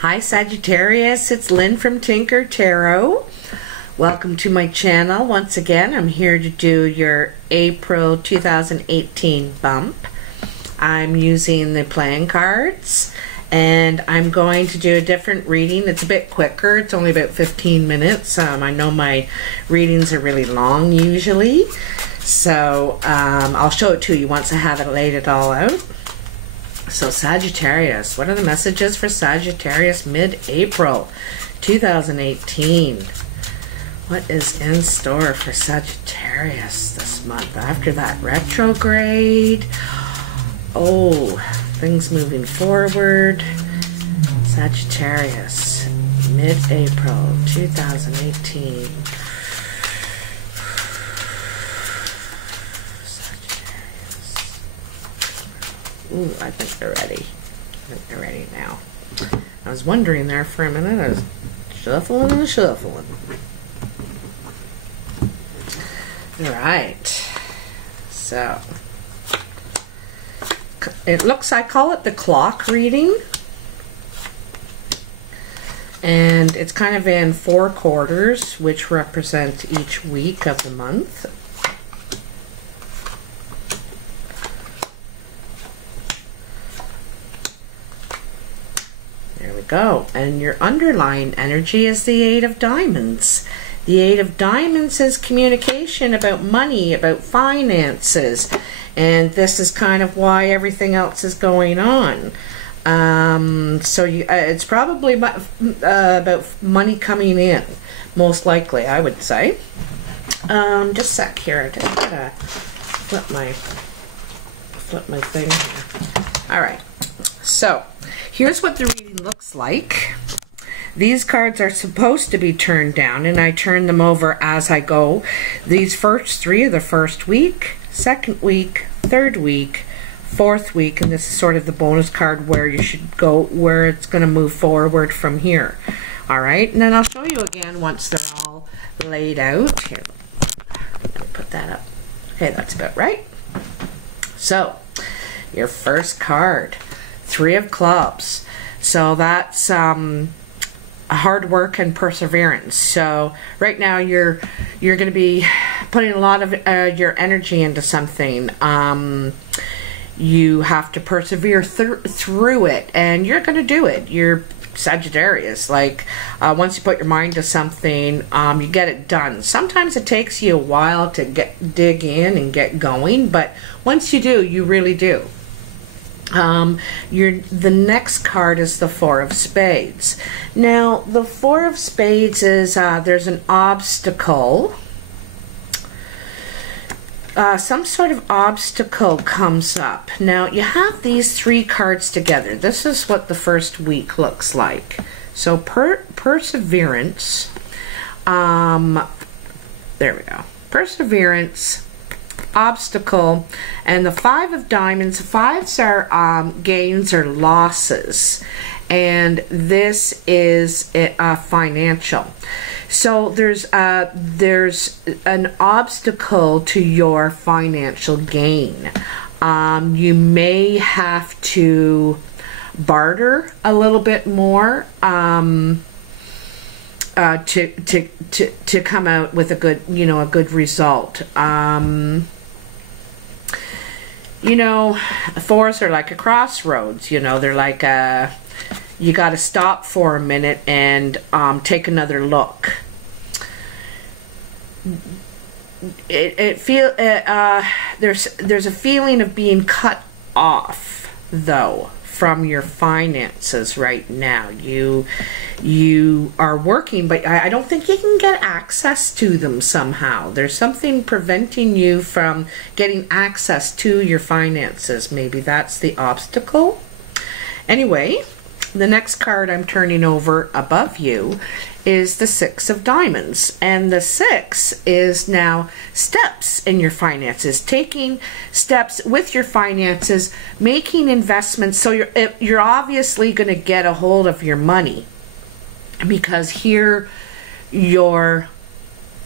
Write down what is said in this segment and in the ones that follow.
Hi Sagittarius, it's Lynn from Tinker Tarot. Welcome to my channel. Once again, I'm here to do your April 2018 bump. I'm using the playing cards and I'm going to do a different reading. It's a bit quicker. It's only about 15 minutes. I know my readings are really long usually. So I'll show it to you once I have it laid it all out. So Sagittarius, what are the messages for Sagittarius mid-April 2018? What is in store for Sagittarius this month after that retrograde? Oh, things moving forward. Sagittarius mid-April 2018. Ooh, I think they're ready. I think they're ready now. I was wondering there for a minute. I was shuffling and shuffling. Alright. So, it looks, I call it the clock reading. And it's kind of in 4 quarters, which represent each week of the month. There we go. And your underlying energy is the 8 of Diamonds. The 8 of Diamonds is communication about money, about finances. And this is kind of why everything else is going on. So it's probably about money coming in, most likely, I would say. Just a sec here. I just gotta flip my thing here. All right. So here's what the reading looks like. These cards are supposed to be turned down, and I turn them over as I go. These first 3 are the first week, second week, third week, fourth week, and this is sort of the bonus card where you should go, where it's going to move forward from here. All right, and then I'll show you again once they're all laid out. Here, let me put that up. Okay, that's about right. So, your first card. 3 of Clubs. So that's hard work and perseverance. So right now you're going to be putting a lot of your energy into something. You have to persevere through it, and you're going to do it. You're Sagittarius. Like once you put your mind to something, you get it done. Sometimes it takes you a while to dig in and get going, but once you do, you really do. The next card is the 4 of Spades. Now, the 4 of Spades is there's an obstacle. Some sort of obstacle comes up. Now, you have these 3 cards together. This is what the first week looks like. So, perseverance. There we go. Perseverance. Obstacle, and the 5 of Diamonds. 5s are gains or losses, and this is financial. So there's an obstacle to your financial gain. You may have to barter a little bit more to come out with a good, a good result. You know, 4s are like a crossroads. They're like you got to stop for a minute and take another look. There's a feeling of being cut off though from your finances right now. You are working, but I don't think you can get access to them somehow. There's something preventing you from getting access to your finances. Maybe that's the obstacle. Anyway, the next card I'm turning over above you is the 6 of Diamonds, and the 6 is now steps in your finances, taking steps with your finances, making investments. So you're obviously going to get a hold of your money, because here you're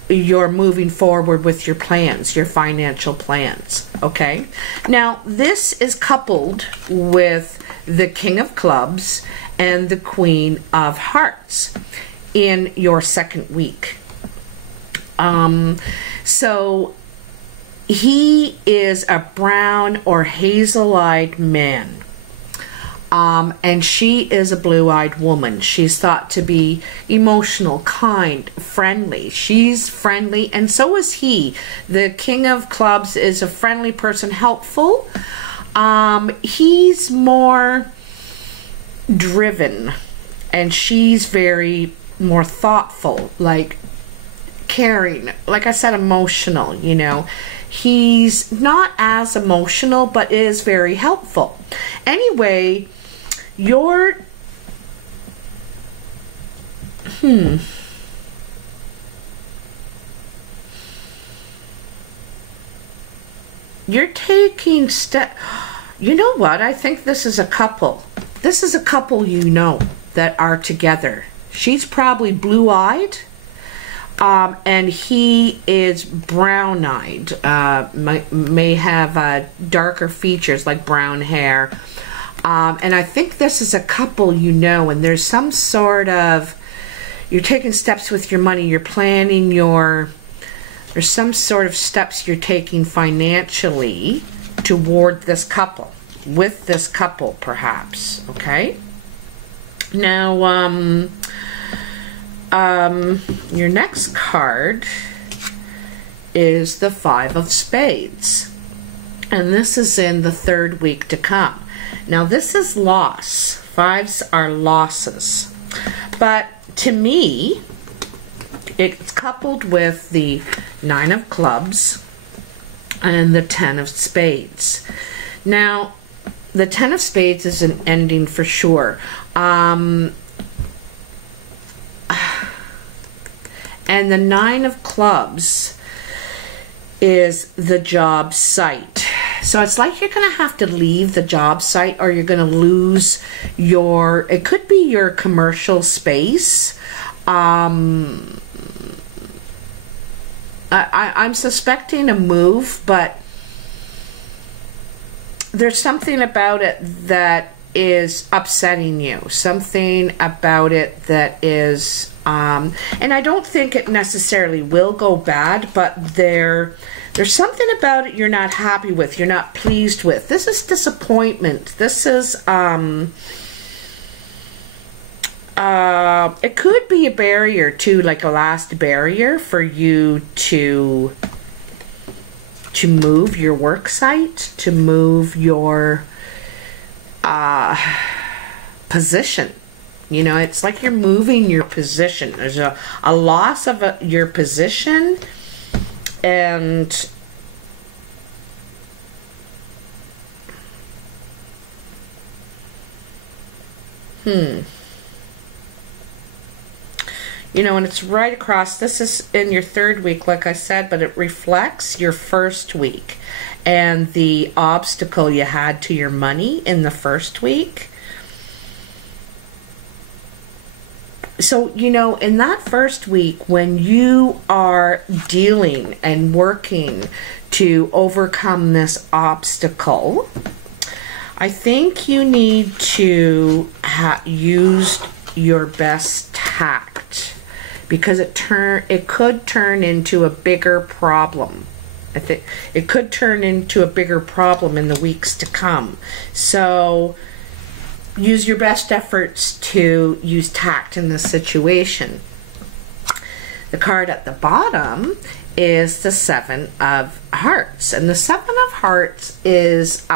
moving forward with your plans, your financial plans. Okay, now this is coupled with the King of Clubs and the Queen of Hearts in your second week. So he is a brown or hazel-eyed man. And she is a blue-eyed woman. She's thought to be emotional, kind, friendly. She's friendly, and so is he. The King of Clubs is a friendly person, helpful. He's more driven, and she's very more thoughtful, like caring, like I said, emotional, you know. He's not as emotional, but is very helpful. Anyway, you're taking you know what, I think this is a couple. This is a couple, you know, that are together. She's probably blue-eyed, and he is brown-eyed, may have darker features like brown hair. And I think this is a couple, you know, and there's some sort of, you're taking steps with your money, you're planning there's some sort of steps you're taking financially toward this couple, with this couple perhaps, okay? Now, your next card is the Five of Spades, and this is in the third week to come. Now this is loss. Fives are losses. But to me, it's coupled with the Nine of Clubs and the Ten of Spades. Now, the Ten of Spades is an ending for sure. And the Nine of Clubs is the job site. So it's like you're going to have to leave the job site, or you're going to lose it could be your commercial space. I'm suspecting a move, but there's something about it that is upsetting you. Something about it that is, and I don't think it necessarily will go bad, but there's something about it you're not happy with, you're not pleased with. This is disappointment. This is, it could be a barrier too, like a last barrier for you to move your work site, to move your position. You know, it's like you're moving your position. There's a loss of your position, and you know, and it's right across. This is in your third week, like I said, but it reflects your first week and the obstacle you had to your money in the first week. So, you know, in that first week, when you are dealing and working to overcome this obstacle, I think you need to use your best tact, because it could turn into a bigger problem. I think it could turn into a bigger problem in the weeks to come. So use your best efforts to use tact in this situation. The card at the bottom is the Seven of Hearts, and the Seven of Hearts is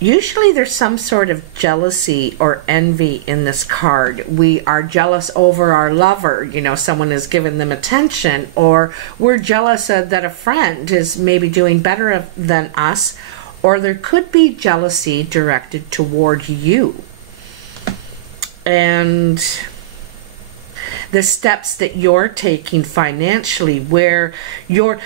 usually there's some sort of jealousy or envy in this card. We are jealous over our lover, you know, someone has given them attention, or we're jealous that a friend is maybe doing better than us, or there could be jealousy directed toward you. And the steps that you're taking financially, where you're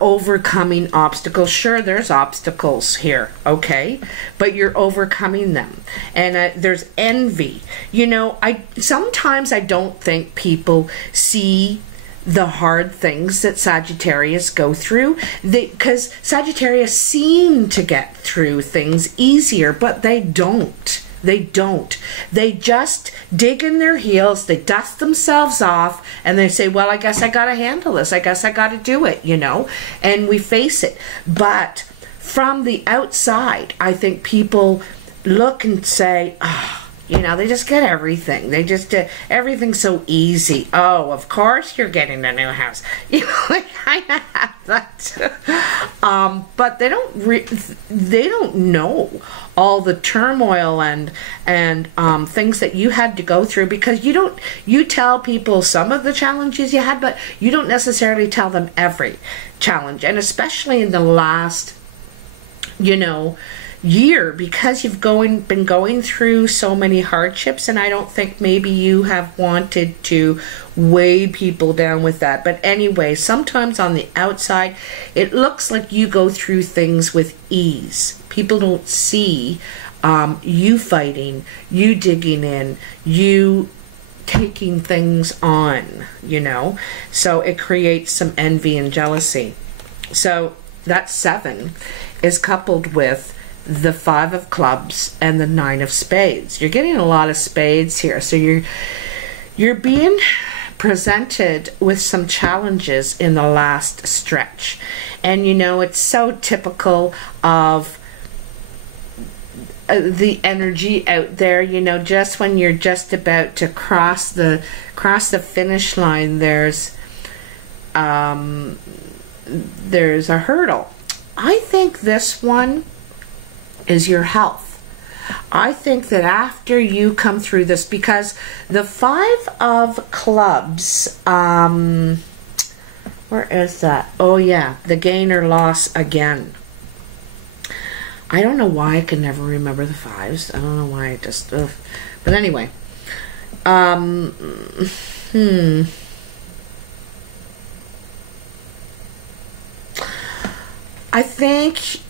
overcoming obstacles. Sure, there's obstacles here, okay, but you're overcoming them. And there's envy. You know, sometimes I don't think people see the hard things that Sagittarius go through, because Sagittarius seem to get through things easier, but they don't. They don't. They just dig in their heels, they dust themselves off, and they say, well, I guess I gotta handle this. I guess I gotta do it, you know? And we face it. But from the outside, I think people look and say, oh, you know, they just get everything. They just everything's so easy. Oh, of course you're getting a new house. You know, like, I have that. But they don't know all the turmoil and things that you had to go through, because you tell people some of the challenges you had, but you don't necessarily tell them every challenge. And especially in the last, you know, year, because you've been going through so many hardships, and I don't think maybe you have wanted to weigh people down with that. But anyway, sometimes on the outside it looks like you go through things with ease. People don't see you fighting, you digging in, you taking things on, you know. So it creates some envy and jealousy. So that 7 is coupled with the 5 of clubs and the 9 of spades. You're getting a lot of spades here. So you're being presented with some challenges in the last stretch. And you know, it's so typical of the energy out there, you know, just when you're just about to cross the finish line, there's a hurdle. I think this one is your health. I think that after you come through this, because the 5 of clubs, where is that? Oh yeah, the gain or loss again. I don't know why I can never remember the 5s. I don't know why I just, ugh. But anyway, I think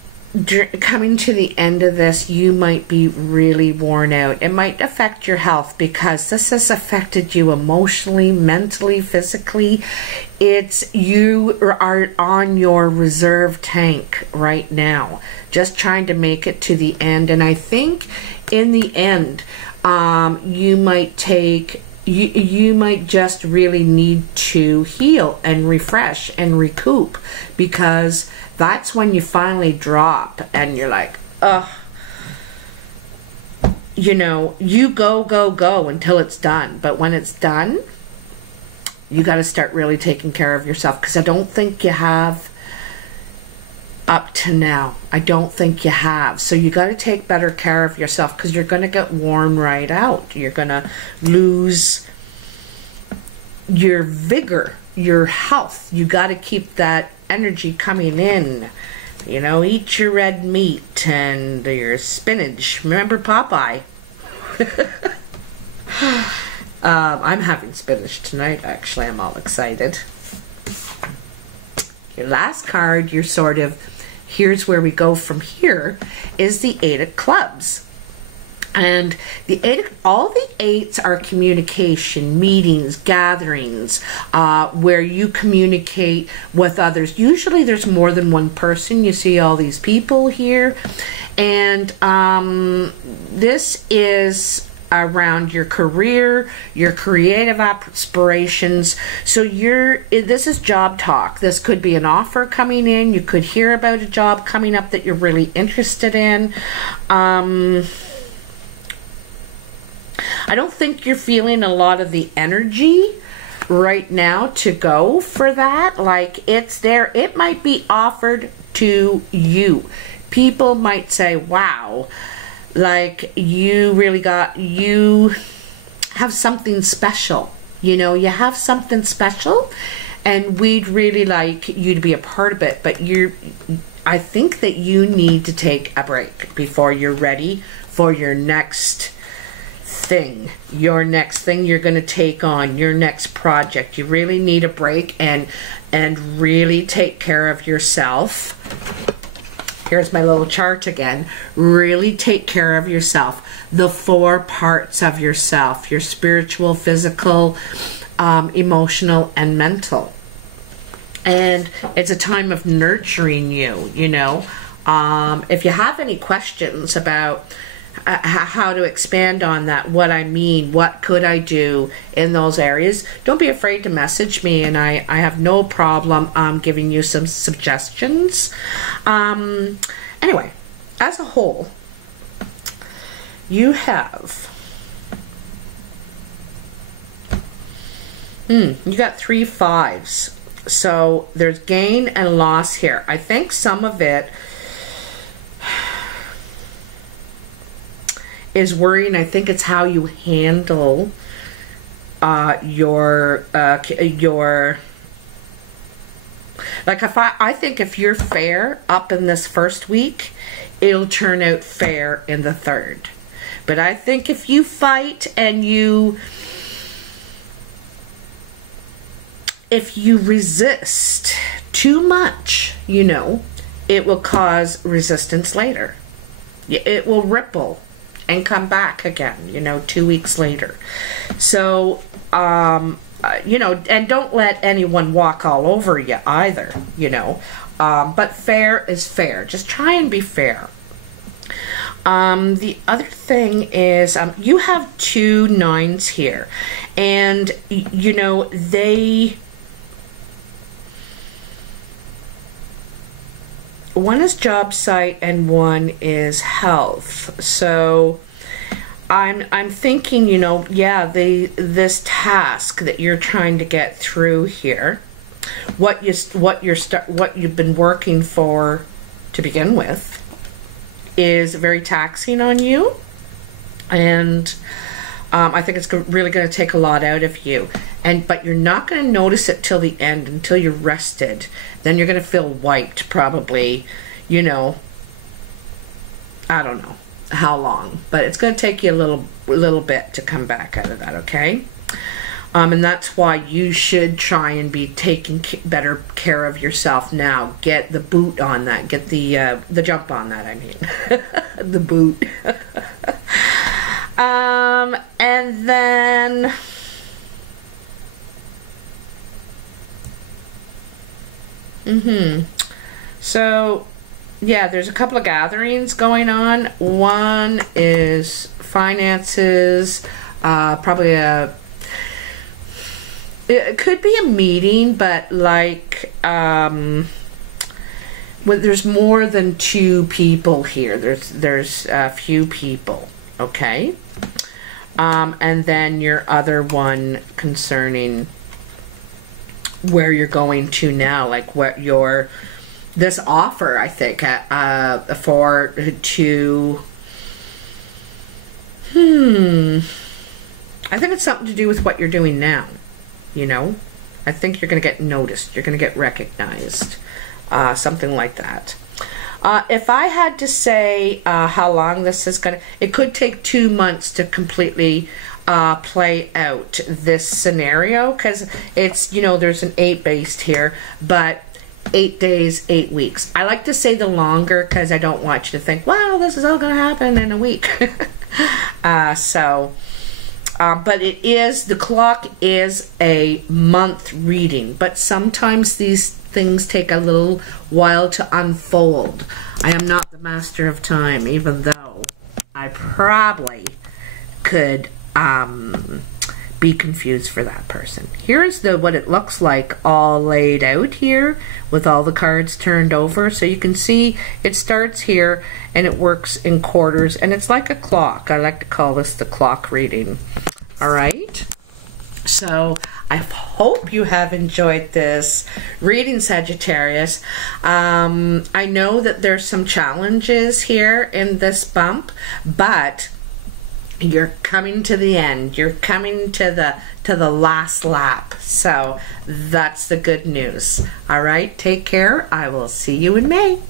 coming to the end of this, you might be really worn out. It might affect your health, because this has affected you emotionally, mentally, physically. You are on your reserve tank right now, just trying to make it to the end. And I think in the end, you might just really need to heal and refresh and recoup, because that's when you finally drop and you're like, ugh. You know, you go until it's done. But when it's done, you got to start really taking care of yourself, because I don't think you have up to now. I don't think you have. So you got to take better care of yourself, because you're going to get worn right out. You're going to lose your vigor, your health. You got to keep that energy coming in. You know, eat your red meat and your spinach. Remember Popeye? I'm having spinach tonight, actually. I'm all excited. Your last card, you're sort of, here's where we go from here, is the 8 of clubs. And all the 8s are communication, meetings, gatherings, where you communicate with others. Usually there's more than one person. You see all these people here. And this is around your career, your creative aspirations. So this is job talk. This could be an offer coming in. You could hear about a job coming up that you're really interested in. I don't think you're feeling a lot of the energy right now to go for that. Like, it's there. It might be offered to you. People might say, wow, like, you have something special. You know, you have something special, and we'd really like you to be a part of it. But I think that you need to take a break before you're ready for your next thing, you're going to take on, your next project. You really need a break and really take care of yourself. Here's my little chart again. Really take care of yourself. The 4 parts of yourself: your spiritual, physical, emotional, and mental. And it's a time of nurturing you, you know. If you have any questions about how to expand on that, what I mean, what could I do in those areas, don't be afraid to message me, and I have no problem giving you some suggestions. Anyway, as a whole, you have you got 3 5s, so there's gain and loss here. I think some of it is worrying. I think it's how you handle your like, I think if you're fair up in this first week, it'll turn out fair in the third. But I think if you fight and if you resist too much, you know, it will cause resistance later. It will ripple and come back again, you know, 2 weeks later. So, you know, and don't let anyone walk all over you either, you know. But fair is fair. Just try and be fair. The other thing is, you have 2 9s here, and you know, one is job site and one is health. So I'm thinking, you know, yeah, this task that you're trying to get through here, what you've been working for to begin with, is very taxing on you, and I think it's really going to take a lot out of you. But you're not going to notice it till the end, until you're rested. Then you're going to feel wiped, probably, you know, I don't know how long, but it's going to take you a little bit to come back out of that, okay? And that's why you should try and be taking better care of yourself now. Get the boot on that. Get the jump on that, I mean. The boot. And then so yeah, there's a couple of gatherings going on. One is finances, probably it could be a meeting, but like when there's more than 2 people here, there's a few people, okay? And then your other one concerning where you're going to now, like what this offer, I think, I think it's something to do with what you're doing now, you know? I think you're going to get noticed. You're going to get recognized. Something like that. If I had to say how long this is going to... It could take 2 months to completely play out this scenario, because it's, you know, there's an 8 based here, but 8 days, 8 weeks. I like to say the longer because I don't want you to think, wow, this is all going to happen in a week. But it is, the clock is a month reading, but sometimes these things take a little while to unfold. I am not the master of time, even though I probably could be confused for that person. Here's what it looks like all laid out here with all the cards turned over. So you can see it starts here and it works in quarters, and it's like a clock. I like to call this the clock reading. All right. So I hope you have enjoyed this reading, Sagittarius. I know that there's some challenges here in this bump, but you're coming to the end. You're coming to the last lap. So that's the good news. All right, take care. I will see you in May.